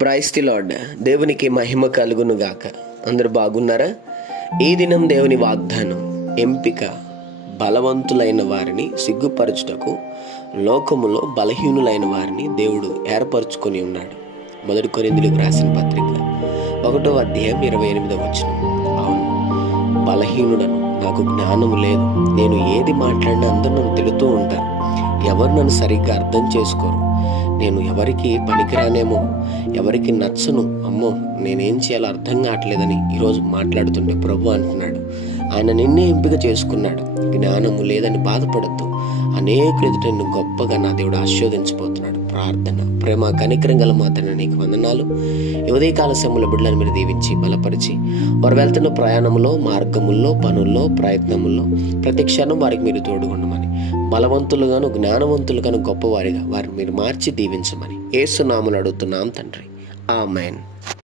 Praise the lord. దేవునికి మహిమ కలుగును గాక. అందరూ బాగున్నారా? ఈ దినం దేవుని వాగ్దానం, ఎంపిక బలవంతులైన వారిని సిగ్గుపరచుటకు లోకములో బలహీనులైన వారిని దేవుడు ఏర్పరచుకొని ఉన్నాడు. 1 కొరింథీయులకు రాసిన పత్రిక 1వ అధ్యాయం 28వ వచనం. అవును, బలహీనుడను, నాకు జ్ఞానము లేదు, నేను ఏది మాట్లాడినా అందరూ నన్ను తిడుతూ ఉంటారు, ఎవరు నన్ను సరిగ్గా అర్థం చేసుకోరు, నేను ఎవరికి పనికిరానేమో, ఎవరికి నచ్చను, అమ్మో నేనేం చేయాలో అర్థం కావట్లేదని ఈరోజు మాట్లాడుతుంటే ప్రభు అంటున్నాడు, ఆయన నిన్నే ఎంపిక చేసుకున్నాడు. జ్ఞానము లేదని బాధపడద్దు, అనేక ఎదుట నిన్ను గొప్పగా నా దేవుడు ఆశీర్వదించబోతున్నాడు. ప్రార్థన. ప్రేమ కనికరం గల మాత్రమే నీకు వందనాలు. ఉదయకాల సమయంలో బిడ్డలను మీరు దీవించి బలపరిచి, వారు వెళ్తున్న ప్రయాణంలో, మార్గముల్లో, పనుల్లో, ప్రయత్నముల్లో ప్రతి క్షణం వారికి మీరు తోడుగుండమని, బలవంతులుగాను జ్ఞానవంతులుగాను గొప్పవారిగా వారిని మీరు మార్చి దీవించమని యేసు నామములో అడుగుతున్నాం తండ్రి. ఆమేన్.